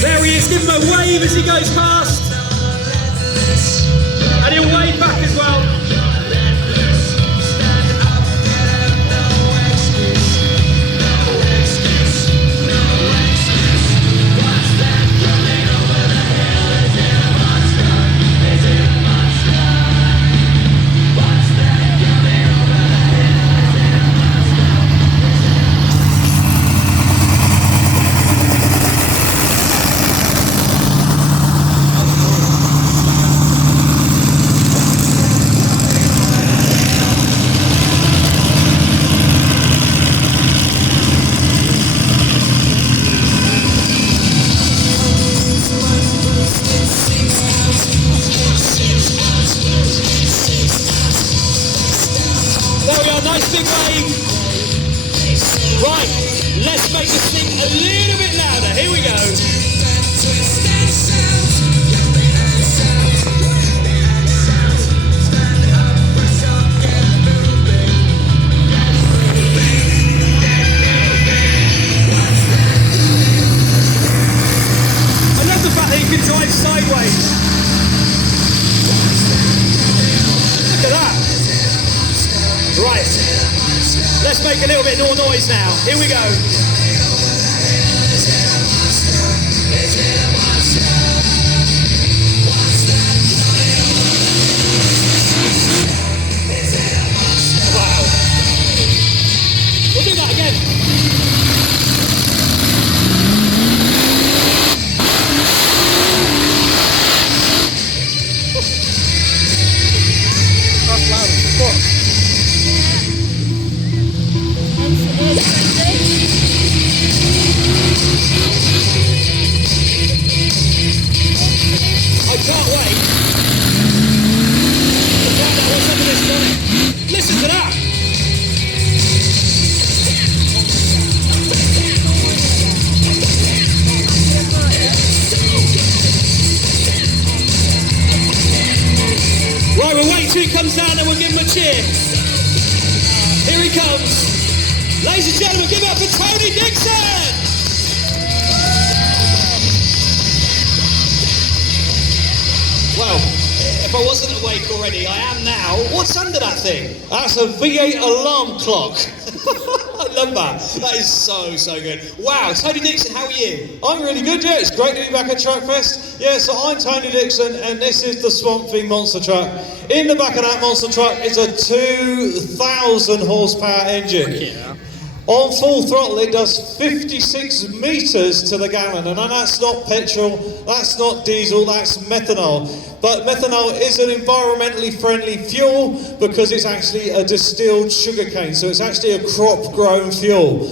There he is, give him a wave as he goes past. And he'll wave back as well. Nice big wave. Right, let's make this thing a little bit louder. Here we go. I love the fact that you can drive sideways. Look at that. Right, let's make a little bit more noise now. Here we go. Wow. We'll do that again. That's loud as fuck. I can't wait to find out what's under this bonnet. Listen to that! Right, we'll wait till he comes down and we'll give him a cheer. Here he comes. Ladies and gentlemen, give it up for Tony Dixon! Well, if I wasn't awake already, I am now. What's under that thing? That's a V8 alarm clock. I love that. That is so, so good. Wow, Tony Dixon, how are you? I'm really good, yeah. It's great to be back at Truckfest. Yeah, so I'm Tony Dixon, and this is the Swamp Thing monster truck. In the back of that monster truck is a 2,000 horsepower engine. Yeah. On full throttle, it does 56 metres to the gallon, and that's not petrol, that's not diesel, that's methanol. But methanol is an environmentally friendly fuel because it's actually a distilled sugarcane, so it's actually a crop-grown fuel.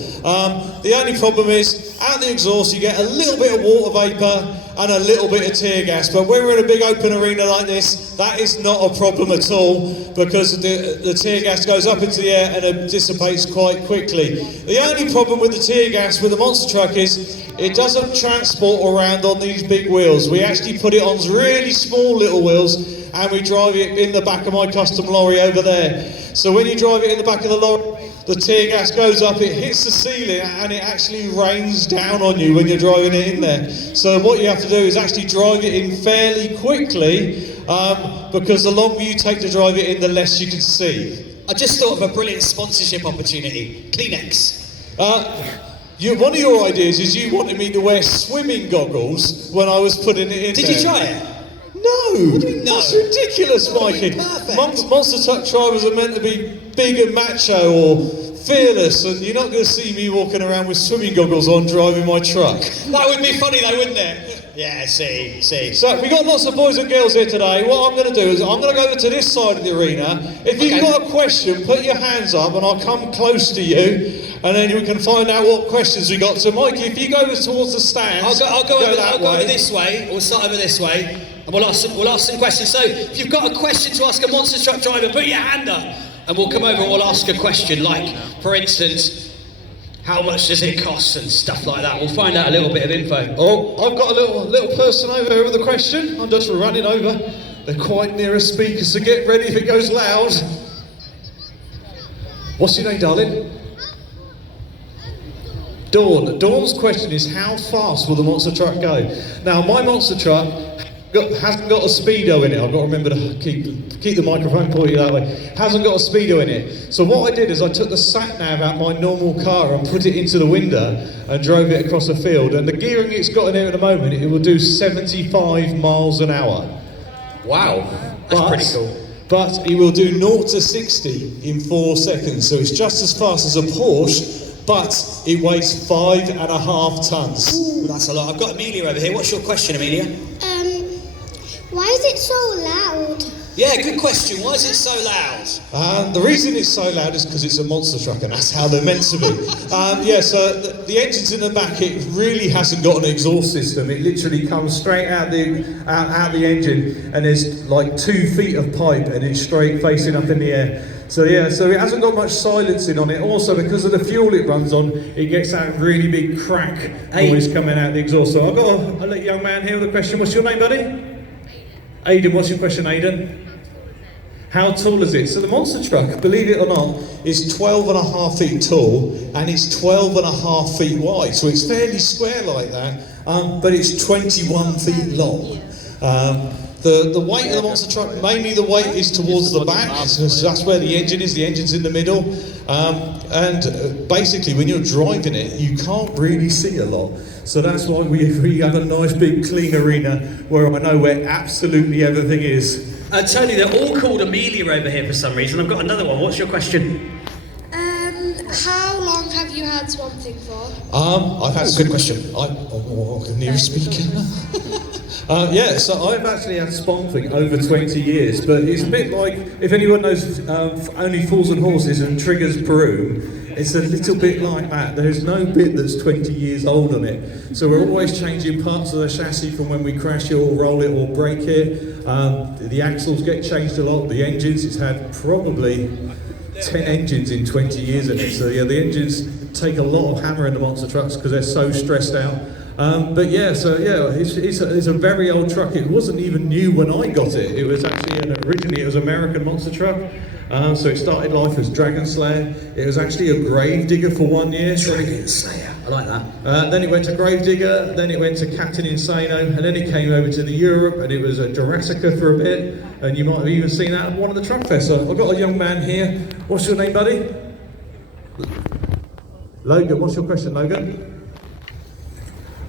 The only problem is, out the exhaust, you get a little bit of water vapour and a little bit of tear gas, but when we're in a big open arena like this, that is not a problem at all because the tear gas goes up into the air and it dissipates quite quickly. The only problem with the tear gas with the monster truck is it doesn't transport around on these big wheels. We actually put it on really small little wheels and we drive it in the back of my custom lorry over there. So when you drive it in the back of the lorry, the tear gas goes up, it hits the ceiling and it actually rains down on you when you're driving it in there. So what you have to do is actually drive it in fairly quickly because the longer you take to drive it in, the less you can see. I just thought of a brilliant sponsorship opportunity. Kleenex. One of your ideas is you wanted me to wear swimming goggles when I was putting it in Did there. you try it? No! What do you mean no? That's ridiculous, Mikey. Monster truck drivers are meant to be big and macho or fearless, and you're not going to see me walking around with swimming goggles on driving my truck. That would be funny though, wouldn't it? Yeah, see. So we got lots of boys and girls here today. What I'm going to do is I'm going to go over to this side of the arena. If you've got a question, put your hands up and I'll come close to you and then we can find out what questions we got. So Mikey, if you go over towards the stands, I'll go over this way. We'll start over this way and we'll ask some questions. So if you've got a question to ask a monster truck driver, put your hand up and we'll come over and we'll ask a question like, for instance, how much does it cost and stuff like that. We'll find out a little bit of info. Oh, I've got a little person over here with a question. I'm just running over. They're quite near a speaker, so get ready if it goes loud. What's your name, darling? Dawn. Dawn's question is, how fast will the monster truck go? Now, my monster truck hasn't got a speedo in it. I've got to remember to keep the microphone pointed that way. Hasn't got a speedo in it. So what I did is I took the sat nav out my normal car and put it into the window and drove it across the field. And the gearing it's got in there at the moment, it will do 75 miles an hour. Wow, that's pretty cool. But it will do 0 to 60 in 4 seconds. So it's just as fast as a Porsche, but it weighs 5.5 tons. Ooh, that's a lot. I've got Amelia over here. What's your question, Amelia? Why is it so loud? Yeah, good question. Why is it so loud? The reason it's so loud is because it's a monster truck, and that's how they're meant to be. So the engine's in the back. It really hasn't got an exhaust system. It literally comes straight out the engine, and there's like 2 feet of pipe, and it's straight facing up in the air. So it hasn't got much silencing on it. Also, because of the fuel it runs on, it gets that really big crack always coming out the exhaust. So I've got a little young man here with a question. What's your name, buddy? Aiden, what's your question, Aiden? How tall is it? So the monster truck, believe it or not, is 12.5 feet tall and it's 12.5 feet wide. So it's fairly square like that, but it's 21 feet long. The weight of the monster truck, mainly the weight is towards the back, so that's where the engine is. The engine's in the middle, and basically when you're driving it, you can't really see a lot. So that's why we have a nice big clean arena where I know where absolutely everything is. Tony, they're all called Amelia over here for some reason. I've got another one. What's your question? How long have you had Swamp Thing for? I've had good question. Nearest speaker. So I've actually had Swamp Thing over 20 years, but it's a bit like, if anyone knows Only Fools and Horses and Triggers Peru, it's a little bit like that. There's no bit that's 20 years old on it. So we're always changing parts of the chassis from when we crash it or roll it or break it. The axles get changed a lot. The engines, it's had probably 10 engines in 20 years in it. So yeah, the engines take a lot of hammering the monster trucks because they're so stressed out. It's a very old truck. It wasn't even new when I got it. It was actually originally it was an American monster truck. So it started life as Dragon Slayer. It was actually a grave digger for 1 year. Dragon Slayer, I like that. Then it went to grave digger, then it went to Captain Insano, and then it came over to the Europe, and it was a Jurassica for a bit, and you might have even seen that at one of the Truckfest. So I've got a young man here. What's your name, buddy? Logan. What's your question, Logan?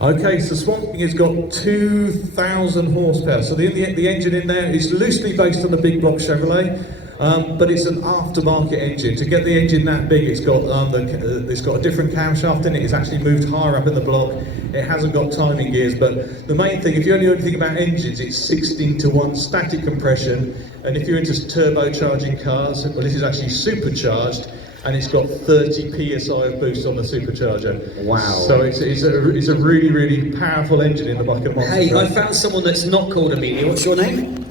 Okay, so Swamp Thing has got 2,000 horsepower. So the engine in there is loosely based on the big block Chevrolet. But it's an aftermarket engine. To get the engine that big, it's got a different camshaft in it. It's actually moved higher up in the block. It hasn't got timing gears. But the main thing, if you only know anything about engines, it's 16:1 static compression. And if you're into turbocharging cars, well, this is actually supercharged, and it's got 30 psi of boost on the supercharger. Wow! So it's a really, really powerful engine in the back of the monster truck. I found someone that's not called Amelia. What's your name?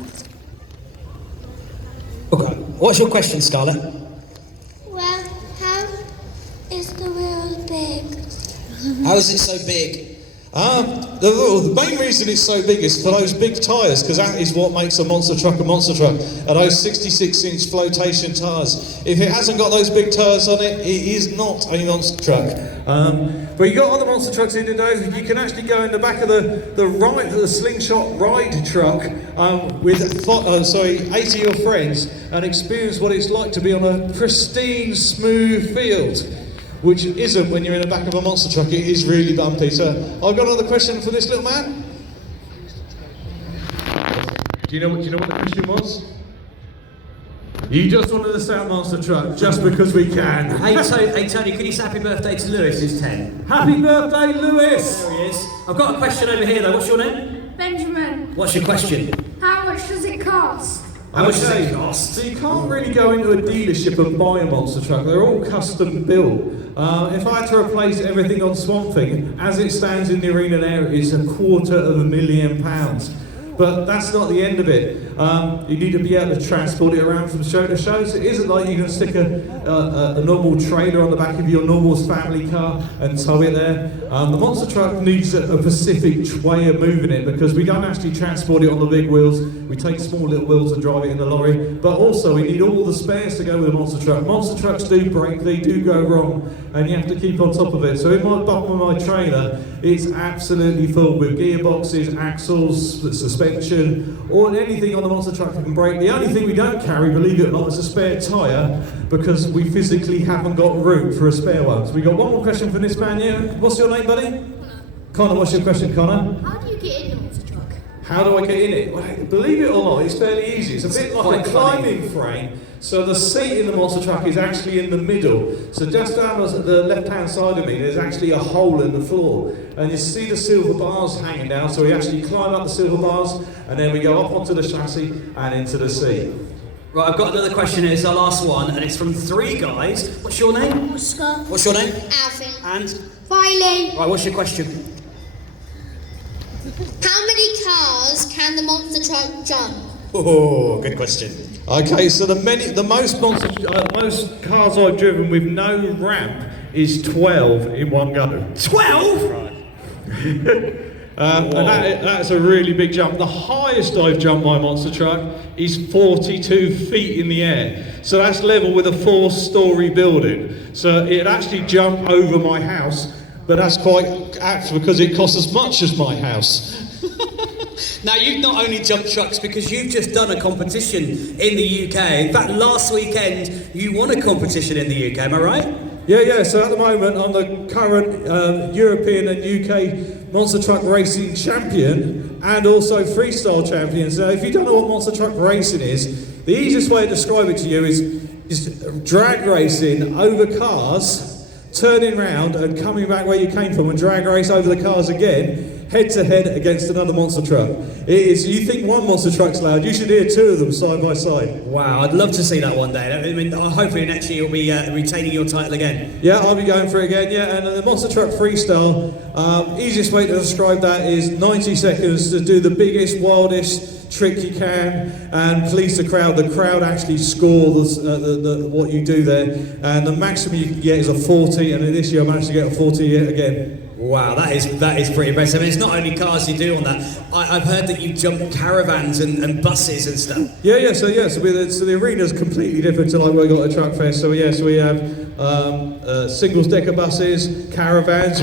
Okay. What's your question, Scarlett? Well, how is the wheel big? How is it so big? The main reason it's so big is for those big tyres, because that is what makes a monster truck, are those 66-inch flotation tyres. If it hasn't got those big tyres on it, it is not a monster truck. But you got other monster trucks in today. You can actually go in the back of the slingshot ride truck with 80 of your friends and experience what it's like to be on a pristine, smooth field. Which isn't when you're in the back of a monster truck. It is really bumpy. So I've got another question for this little man. Do you know what the question was? You just wanted a sound monster truck just because we can. Hey Tony, can you say happy birthday to Lewis, who's 10? Happy birthday, Lewis! There he is. I've got a question over here though. What's your name? Benjamin. What's your question? How much does it cost? How much does it cost? So you can't really go into a dealership and buy a monster truck. They're all custom built. If I had to replace everything on Swamp Thing, as it stands in the arena there, it's £250,000. But that's not the end of it. You need to be able to transport it around from show to show. So it isn't like you're going to stick a normal trailer on the back of your normal family car and tow it there. The monster truck needs a specific way of moving it, because we don't actually transport it on the big wheels. We take small little wheels and drive it in the lorry. But also we need all the spares to go with a monster truck. Monster trucks do break, they do go wrong, and you have to keep on top of it. So in my bottom of my trailer, it's absolutely full with gearboxes, axles, suspension, or anything on the monster truck that can break. The only thing we don't carry, believe it or not, is a spare tyre, because we physically haven't got room for a spare one. So we got one more question for this man here. What's your name, buddy? Connor, what's your question, Connor? How do you get in the monster truck? How do I get in it? Well, believe it or not, it's fairly easy. It's a bit like a climbing frame. So the seat in the monster truck is actually in the middle. So just down the left-hand side of me, there's actually a hole in the floor. And you see the silver bars hanging down, so we actually climb up the silver bars, and then we go up onto the chassis and into the seat. Right, I've got another question here. It's our last one, and it's from 3 guys. What's your name? Oscar. What's your name? Alvin. And? Riley. Right, what's your question? How many cars can the monster truck jump? Oh, good question. Okay, so the most cars I've driven with no ramp is 12 in one go. 12? And that's a really big jump. The highest I've jumped my monster truck is 42 feet in the air. So that's level with a 4-story building. So it actually jumped over my house, but that's quite apt because it costs as much as my house. Now, you've not only jumped trucks because you've just done a competition in the UK. In fact, last weekend you won a competition in the UK, am I right? Yeah, so at the moment I'm the current European and UK monster truck racing champion and also freestyle champion. So if you don't know what monster truck racing is, the easiest way to describe it to you is drag racing over cars, turning round and coming back where you came from and drag race over the cars again, head to head against another monster truck. You think one monster truck's loud, you should hear 2 of them side by side. Wow, I'd love to see that one day. I mean, hopefully next year you'll be retaining your title again. Yeah, I'll be going for it again, yeah. And the monster truck freestyle, easiest way to describe that is 90 seconds to do the biggest, wildest trick you can and please the crowd. The crowd actually score what you do there, and the maximum you can get is a 40, and this year I managed to get a 40 yet again. Wow, that is pretty impressive. I mean, it's not only cars you do on that. I've heard that you jump caravans and buses and stuff. Yeah. So the arena's completely different to like we got at Truckfest. So we have singles decker buses, caravans.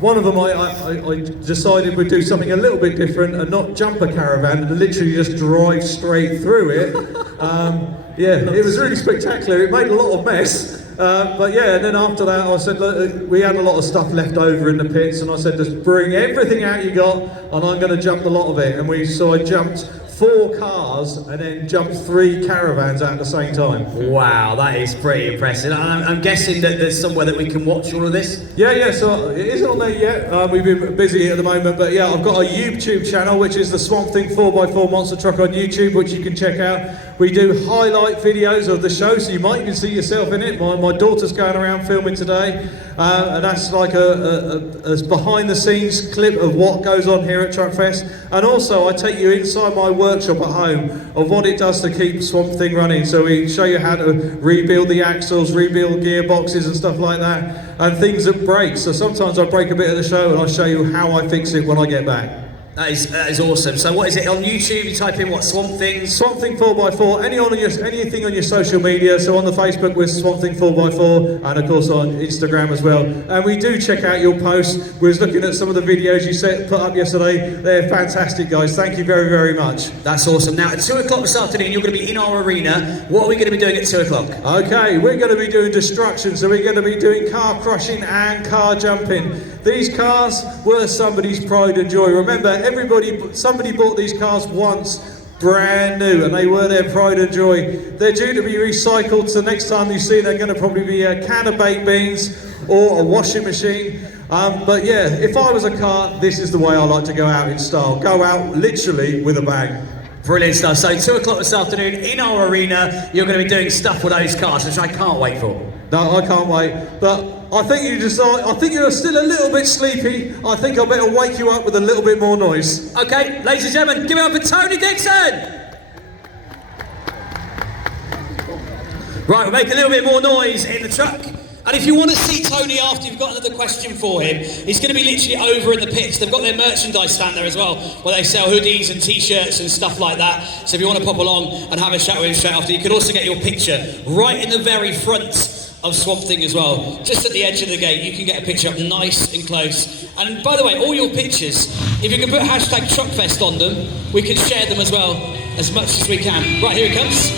One of them I decided we'd do something a little bit different and not jump a caravan and literally just drive straight through it. It was really spectacular. It made a lot of mess. But yeah, and then after that I said, look, we had a lot of stuff left over in the pits, and I said, just bring everything out you got and I'm going to jump a lot of it. And I jumped 4 cars and then jumped 3 caravans at the same time. Wow, that is pretty impressive. I'm guessing that there's somewhere that we can watch all of this? Yeah, so it isn't on there yet. We've been busy at the moment, but yeah, I've got a YouTube channel, which is the Swamp Thing 4x4 Monster Truck on YouTube, which you can check out. We do highlight videos of the show, so you might even see yourself in it. My daughter's going around filming today, and that's like a behind-the-scenes clip of what goes on here at Truckfest. And also, I take you inside my workshop at home of what it does to keep Swamp Thing running. So we show you how to rebuild the axles, rebuild gearboxes and stuff like that, and things that break. So sometimes I break a bit of the show, and I'll show you how I fix it when I get back. That is awesome. So what is it on YouTube? You type in what, Swamp Thing? Swamp Thing 4x4, anything on your social media. So on the Facebook we're Swamp Thing 4x4, and of course on Instagram as well. And we do check out your posts. We was looking at some of the videos you put up yesterday. They're fantastic, guys. Thank you very, very much. That's awesome. Now at 2 o'clock this afternoon you're going to be in our arena. What are we going to be doing at 2 o'clock? Okay, we're going to be doing destruction. So we're going to be doing car crushing and car jumping. These cars were somebody's pride and joy. Remember, somebody bought these cars once, brand new, and they were their pride and joy. They're due to be recycled, so next time you see they're going to probably be a can of baked beans or a washing machine. But yeah, if I was a car, this is the way I like to go out in style. Go out literally with a bang. Brilliant stuff. So 2 o'clock this afternoon in our arena, you're going to be doing stuff with those cars, which I can't wait for. No, I can't wait. But I think you decide. I think you're still a little bit sleepy. I think I better wake you up with a little bit more noise. Okay, ladies and gentlemen, give it up for Tony Dixon! Right, we'll make a little bit more noise in the truck. And if you want to see Tony after you've got another question for him, he's going to be literally over in the pits. They've got their merchandise stand there as well, where they sell hoodies and t-shirts and stuff like that. So if you want to pop along and have a chat with him straight after, you can also get your picture right in the very front of Swamp Thing as well. Just at the edge of the gate, you can get a picture up nice and close. And by the way, all your pictures, if you can put hashtag Truckfest on them, we can share them as well, as much as we can. Right, here it comes.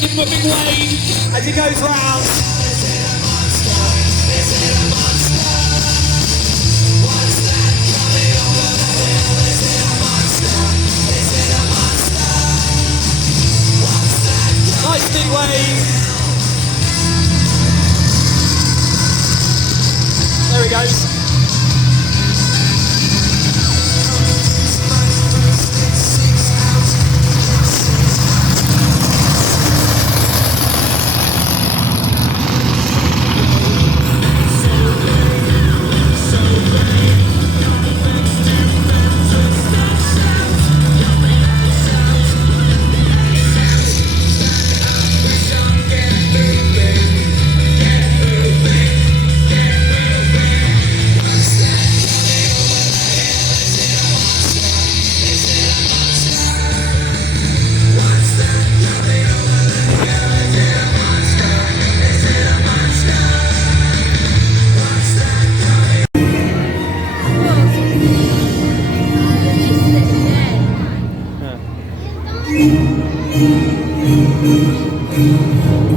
Give him a big wave as he goes round. Nice big wave. There he goes.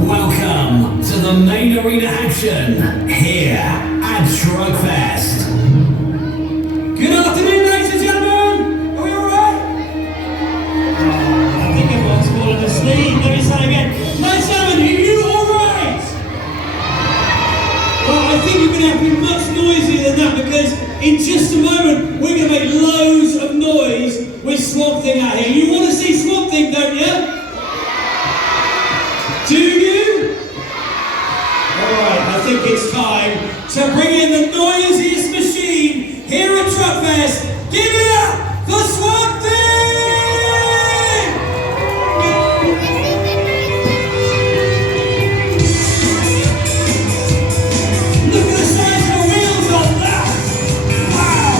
Welcome to the main arena action here at Truckfest. Good afternoon, ladies and gentlemen. Are we all right? I think everyone's fallen asleep. Let me say again. Ladies and gentlemen, are you all right? Well, I think you're going to have to be much noisier than that, because in just a moment we're going to make loads of noise with Swamp Thing out here. You want to see Swamp Thing, don't you? Do you? Alright, I think it's time to bring in the noisiest machine here at Truckfest. Give it up for Swamp Thing! Look at the size of the wheels on that! Wow!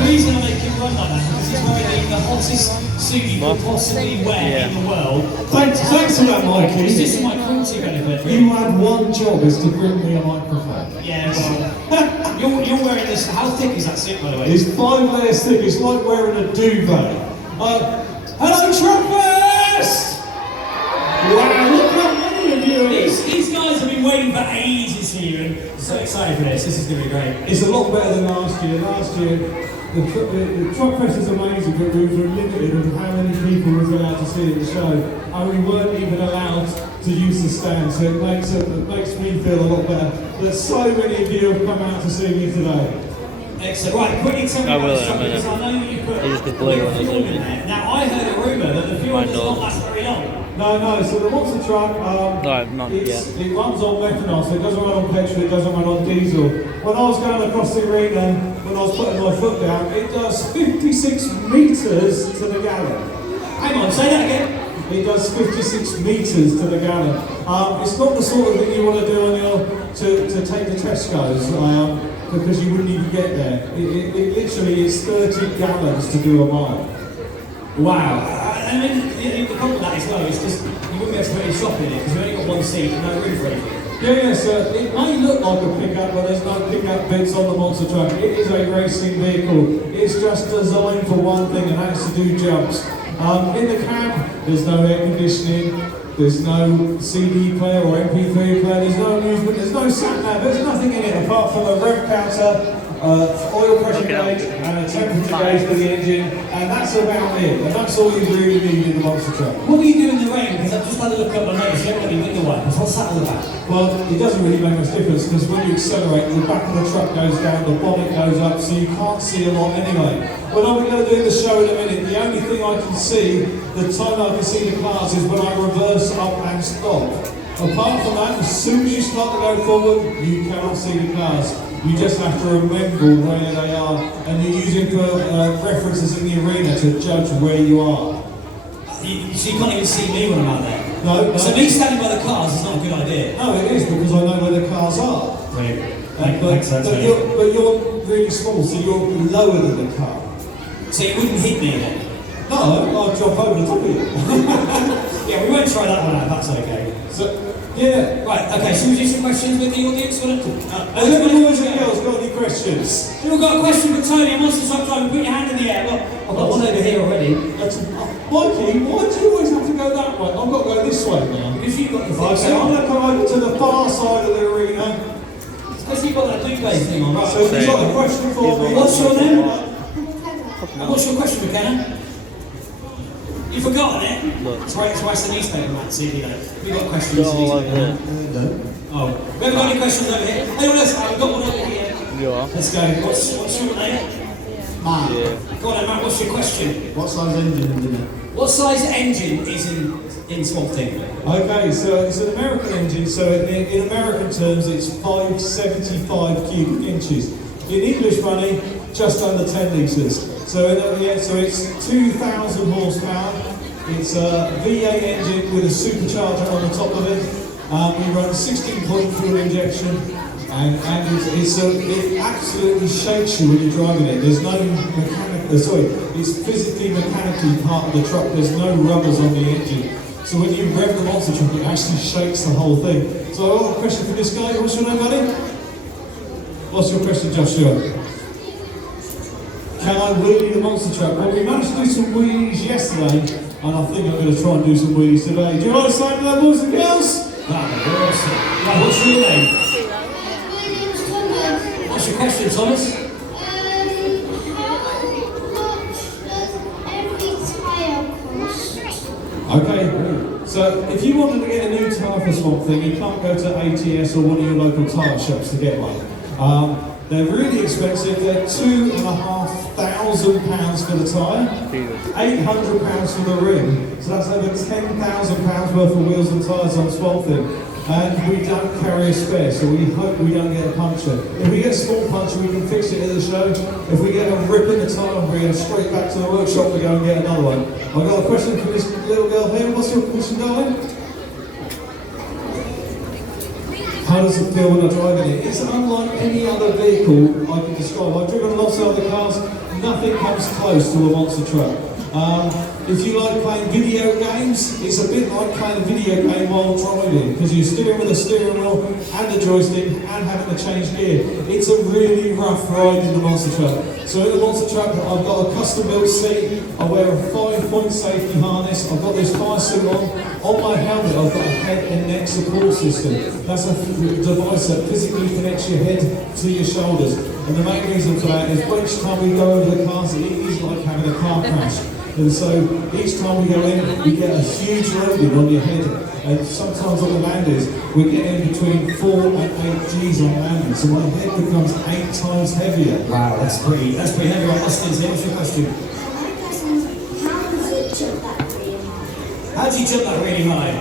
the reason I make him run like that because he's wearing the hottest suit you could possibly wear in the world. Thanks for that, Mikey. Is this my cruelty benefit? You had one job, is to bring me a microphone. Yeah, well, you're wearing this. How thick is that suit, by the way? It's 5 layers thick. It's like wearing a duvet. Hello, Truckfest! Wow, look how many of you are here. These guys have been waiting for ages here, and I'm so excited for this. This is going to be great. It's a lot better than last year. Last year, the Truckfest is amazing, but we were limited of how many people was allowed to see the show, and we weren't even allowed to use the stand. So it makes me feel a lot better that so many of you have come out to see me today. Excellent. Right, quickly tell me about the truck, because I know you put the fuel in there. Now, I heard a rumour that the fuel does not last very long. No, so the monster truck, it runs on methanol, so it doesn't run on petrol, it doesn't run on diesel. When I was going across the arena, when I was putting my foot down, it does 56 metres to the gallon. Hang on, say that again. It does 56 metres to the gallon. It's not the sort of thing you want to do on to take the Tesco's, because you wouldn't even get there. It literally is 30 gallons to do a mile. Wow. I mean, the problem with that as well is just you wouldn't be able to put any shop in it because you've only got one seat and no room for anything. Yeah, so it may look like a pickup, but there's no pickup bits on the monster truck. It is a racing vehicle. It's just designed for one thing, and that's to do jumps. In the cab, there's no air conditioning, there's no CD player or MP3 player, there's no amusement, there's no sat nav, there's nothing in it apart from a rev counter, oil pressure gauge and a temperature gauge for the engine, and that's about it. And that's all you really need in the monster truck. What do you do in the rain? Because I've just had a look up and noticed you haven't got any window wipers. What's that all about? Well, it doesn't really make much difference because when you accelerate, the back of the truck goes down, the bonnet goes up, so you can't see a lot anyway. What I'm going to do in the show in a minute, the only thing I can see, the time I can see the cars is when I reverse up and stop. Apart from that, as soon as you start to go forward, you cannot see the cars. You just have to remember where they are, and you're using references in the arena to judge where you are. So you can't even see me when I'm out there? No. So me standing by the cars is not a good idea? No, it is, because I know where the cars are. Brilliant. But you're really small, so you're lower than the car. So you wouldn't hit me then? No, I'll jump over the top of you. Yeah, we won't try that one out, that's okay. So, yeah. Right, okay, should we do some questions with the audience? Has any boys and girls got any questions? We've got a question for Tony, monster truck driver, put your hand in the air. Look, I've got one over here already. Mikey, why do you always have to go that way? I've got to go this way now. Because you've got the thing. Okay, I'm going to come over to the far side of the arena. It's because you've got that duvet thing on. Right, so if you've got a question for me. What's your name? What's your question, McKenna? You've forgotten it? Look. It's right the newspaper, man. See, you know. We've got questions. Oh, we haven't got any questions over here. Anyone else? We've got one over here. Yeah. Let's go. What's your name? Matt. Yeah. Go on then, Matt. What's your question? What size engine is in it? What size engine is in Swamp Thing? Okay, so it's an American engine, so in American terms it's 575 cubic inches. In English money, just under 10 litres. So it's 2,000 horsepower. It's a V8 engine with a supercharger on the top of it. We run 16-point fuel injection, and it absolutely shakes you when you're driving it. There's no it's physically mechanically part of the truck. There's no rubbers on the engine. So when you rev the monster truck, it actually shakes the whole thing. So I've got a question for this guy. What's your name, buddy? What's your question, Joshua? Can I wheelie the monster truck? Well, we managed to do some wheelies yesterday, and I think I'm going to try and do some wheelies today. Do you want to say to that, boys and girls? Right, what's your name? What's your question, Thomas? Okay, so if you wanted to get a new tyre for Swamp Thing, you can't go to ATS or one of your local tyre shops to get one. They're really expensive. They're £2,500 for the tyre, £800 for the rim. So that's over £10,000 worth of wheels and tyres on Swamp Thing. And we don't carry a spare, so we hope we don't get a puncture. If we get a small puncture, we can fix it at the show. If we get a rip in the tyre, we go straight back to the workshop to go and get another one. I've got a question for this little girl here. What's your question, darling? How does it feel when I drive in it? It's unlike any other vehicle I can describe. I've driven lots of other cars. nothing comes close to a monster truck. If you like playing video games, it's a bit like playing a video game while driving, because you're steering with a steering wheel and a joystick and having to change gear. It's a really rough ride in the monster truck. So in the monster truck, I've got a custom built seat, I wear a 5-point safety harness, I've got this fire suit on my helmet I've got a head and neck support system. That's a device that physically connects your head to your shoulders. And the main reason for that is each time we go over the cars, it is like having a car crash. And so each time we go in, we get a huge loading on your head. And sometimes on the landings, we get in between 4 and 8 G's on landing. So my head becomes 8 times heavier. Wow, that's pretty heavy. Right, Austin, what's your question? How do you jump that really high?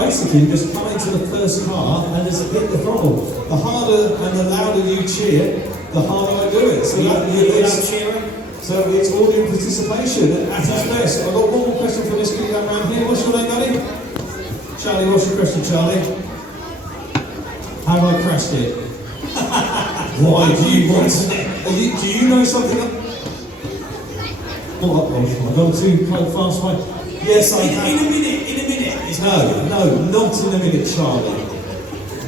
Basically, just come into the first car and just hit the throttle. The harder and the louder you cheer, the harder I do it. So So it's audience participation at its best. I've got one more question for this kid around here. What's your name, buddy? Charlie, what's your question, Charlie? Have I crashed it? Why do you want to? Do you know something? What? I've gone too fast, right? Yes, I have. In a minute. No, not in a minute, Charlie.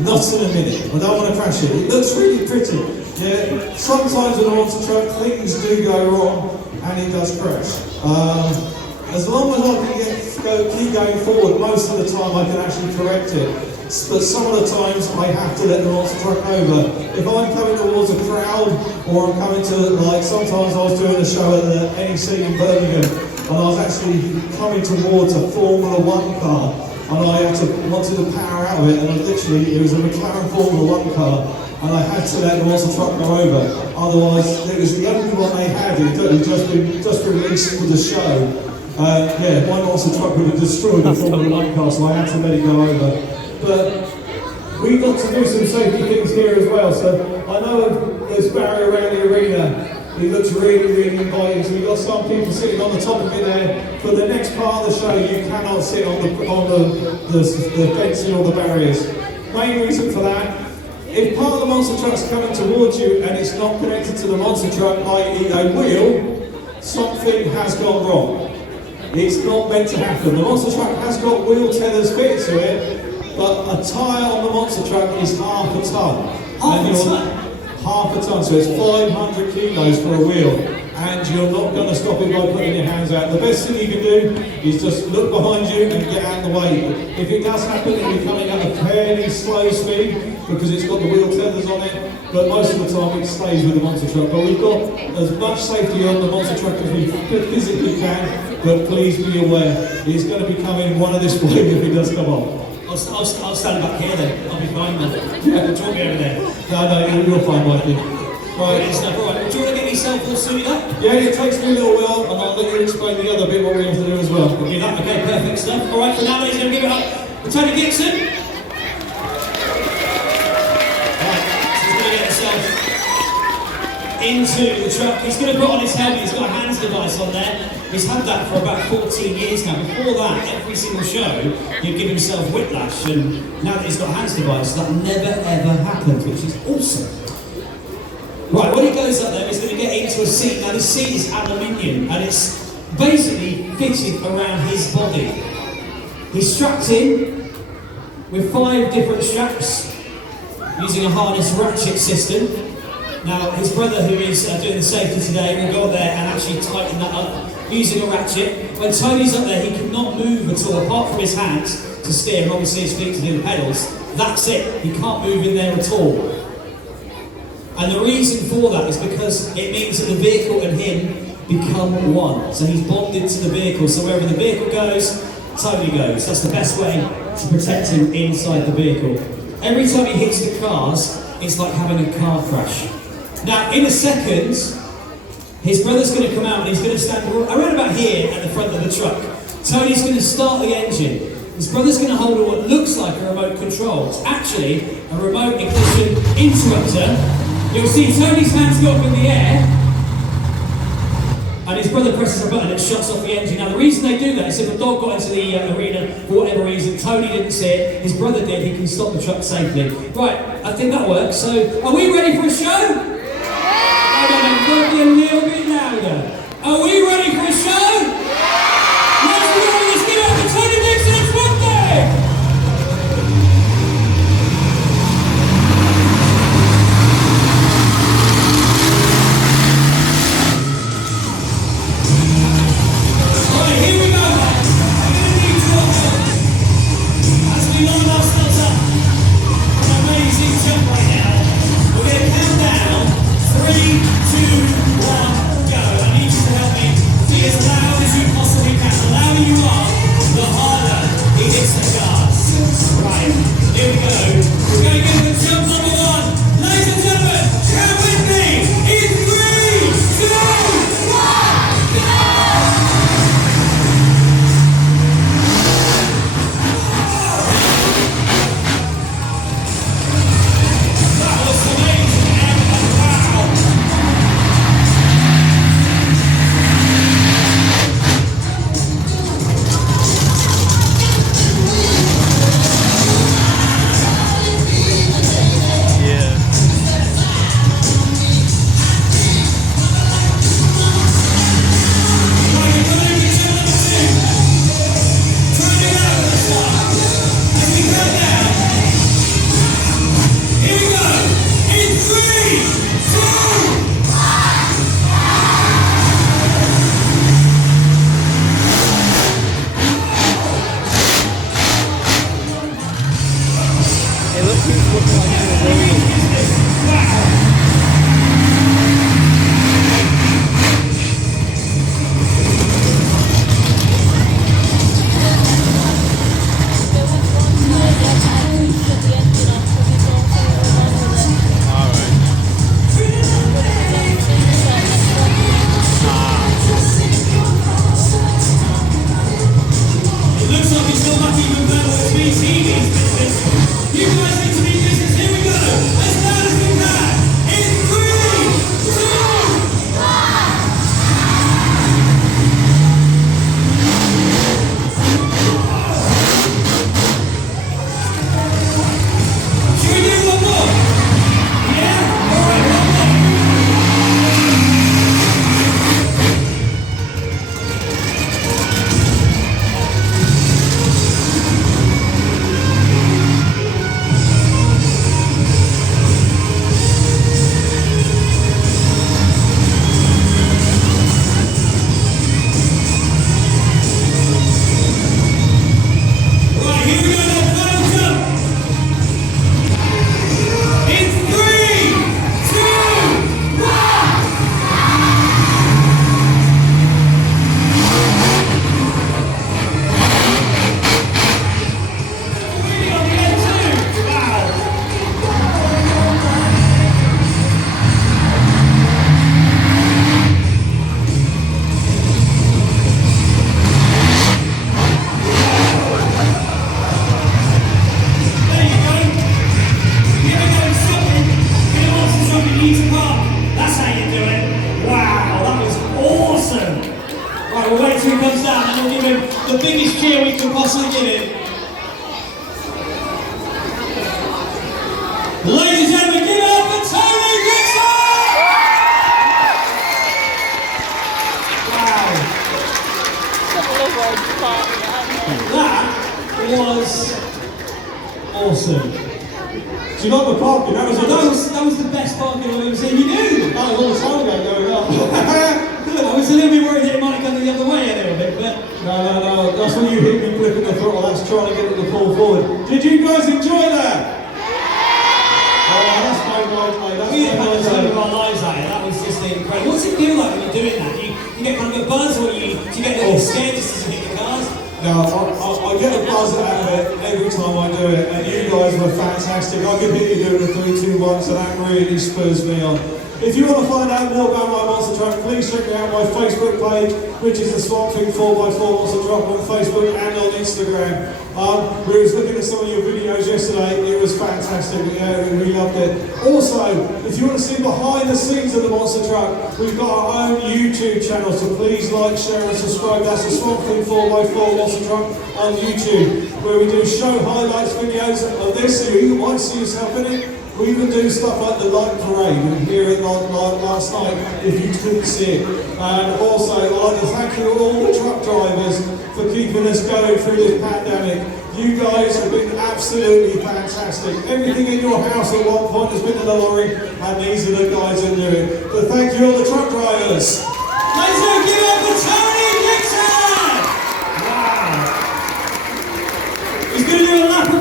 Not in a minute. I don't want to crash it. It looks really pretty. Yeah. Sometimes in a monster truck, things do go wrong, and it does crash. As long as I can keep going forward, most of the time I can actually correct it. But some of the times I have to let the monster truck over. If I'm coming towards a crowd, or I'm coming to, like, sometimes I was doing a show at the NEC in Birmingham, and I was actually coming towards a Formula 1 car, and I wanted to power out of it, and it was a McLaren Formula 1 car, and I had to let the monster truck go over. Otherwise, it was the only one they had. It had just been released for the show. Yeah, my monster truck would have destroyed the Formula 1 car, so I had to let it go over. But we got to do some safety things here as well. So I know there's barrier around the arena. It looks really, really inviting. So we've got some people sitting on the top of it there. For the next part of the show, you cannot sit on the fencing or the barriers. Main reason for that, if part of the monster truck's coming towards you and it's not connected to the monster truck, i.e. a wheel, something has gone wrong. It's not meant to happen. The monster truck has got wheel tethers fitted to it, but a tyre on the monster truck is half a tonne. Half a tonne, so it's 500 kilos for a wheel, and you're not going to stop it by putting your hands out. The best thing you can do is just look behind you and get out of the way. If it does happen, it'll be coming at a fairly slow speed because it's got the wheel tethers on it, but most of the time it stays with the monster truck. But we've got as much safety on the monster truck as we physically can, but please be aware, it's going to be coming one of this way if it does come on. I'll stand back here then. I'll be fine then. Yeah, talk me over there. No, you're fine, Mikey. Right. Right. Do you want to get yourself all suited up? Yeah, it takes me a little while, and I'll let you explain the other bit what we have to do as well. We'll do that. Okay, perfect stuff. All right, for now, ladies, going to give it up for Tony Gibson. Right, so he's going to get himself into the truck. He's going to put on his helmet. He's got a hands device on there. He's had that for about 14 years now. Before that, every single show, he'd give himself whiplash, and now that he's got a hands device, that never ever happened, which is awesome. Right, when he goes up there, he's going to get into a seat. Now, the seat is aluminium, and it's basically fitted around his body. He's strapped in with 5 different straps, using a harness ratchet system. Now, his brother, who is doing the safety today, will go up there and actually tighten that up using a ratchet. When Tony's up there, he cannot move at all, apart from his hands to steer, and obviously his feet to do the pedals. That's it. He can't move in there at all. And the reason for that is because it means that the vehicle and him become one. So he's bonded to the vehicle. So wherever the vehicle goes, Tony goes. That's the best way to protect him inside the vehicle. Every time he hits the cars, it's like having a car crash. Now, in a second, his brother's going to come out and he's going to stand around about here at the front of the truck. Tony's going to start the engine. His brother's going to hold what looks like a remote control. It's actually a remote ignition interrupter. You'll see Tony's hands go up in the air, and his brother presses a button and it shuts off the engine. Now, the reason they do that is if a dog got into the arena for whatever reason, Tony didn't see it, his brother did, he can stop the truck safely. Right, I think that works. So, are we ready for a show? No, be a little bit actually line ourselves up for an amazing jump right now. We're going to count down. 3, 2, 1, go. I need you to help me be as loud as you possibly can. The louder you are, the harder it hits the cars. Right, here we go. We're going to go for jump number 1. Ladies and gentlemen, count with me. In 3, 2, 1, go! The biggest cheer we can possibly give him. Ladies and gentlemen, give it up for Tony Dixon! Wow. That was awesome. Do you like the parking? That was the best parking I've ever seen. You knew! That was all the time ago going on. Good, I was a little bit worried that it might go the other way a little bit, but... No, that's when you hit me flipping the throttle, that's trying to get it to pull forward. Did you guys enjoy that? Oh, that's my life, mate. That's we had my the time of life. our lives out here. That was just incredible. What's it feel like when you're doing that? Do you get kind of a buzz, or do you get a little scared just as you hit the cars? No, I get a buzz out of it every time I do it, and you guys were fantastic. I could hear you doing a 3, 2, 1, so that really spurs me on. If you want to find out more about my monster truck, please check out my Facebook page, which is the Swamp Thing 4x4 Monster Truck on Facebook and on Instagram. We was looking at some of your videos yesterday, it was fantastic, yeah, we loved it. Also, if you want to see behind the scenes of the monster truck, we've got our own YouTube channel, so please like, share and subscribe. That's the Swamp Thing 4x4 Monster Truck on YouTube, where we do show highlights videos of this, so you might see yourself in it. We even do stuff like the light parade, you can hear it like last night if you couldn't see it. And also, I'd like to thank you all the truck drivers for keeping us going through this pandemic. You guys have been absolutely fantastic. Everything in your house at one point has been in the lorry, and these are the guys that do it. So thank you all the truck drivers. Let's give it up for Tony Dixon! Wow! He's going to do a lap of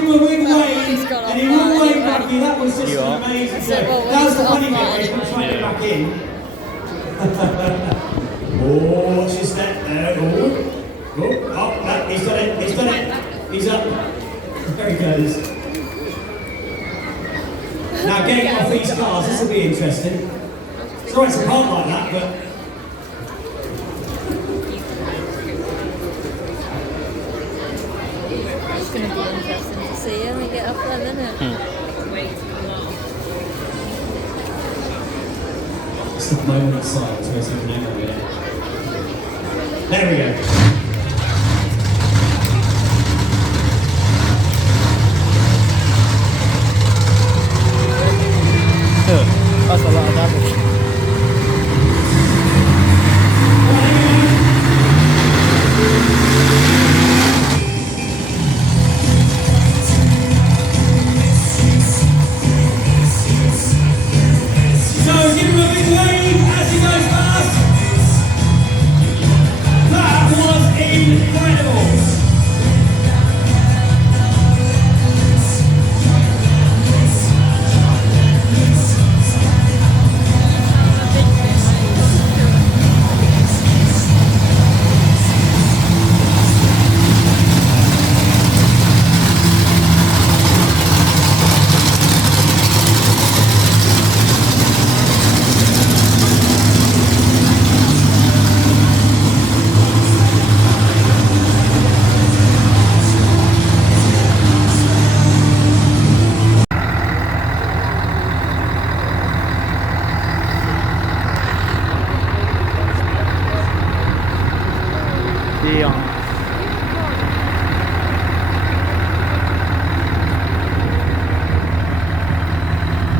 give him a big wave, he's got and he off will that wave anyway. back at you. That was just an amazing show. That was the funny bit where he's going to try and get back in. Oh, watch his step there. Oh, no, he's done it, he's done it. He's up. There he goes. Now getting off these cars, this will be interesting. It's alright to can't like that, but... It's going to be interesting to see him and get up there, isn't it? It's the moment of silence where it's looking at it. There we go.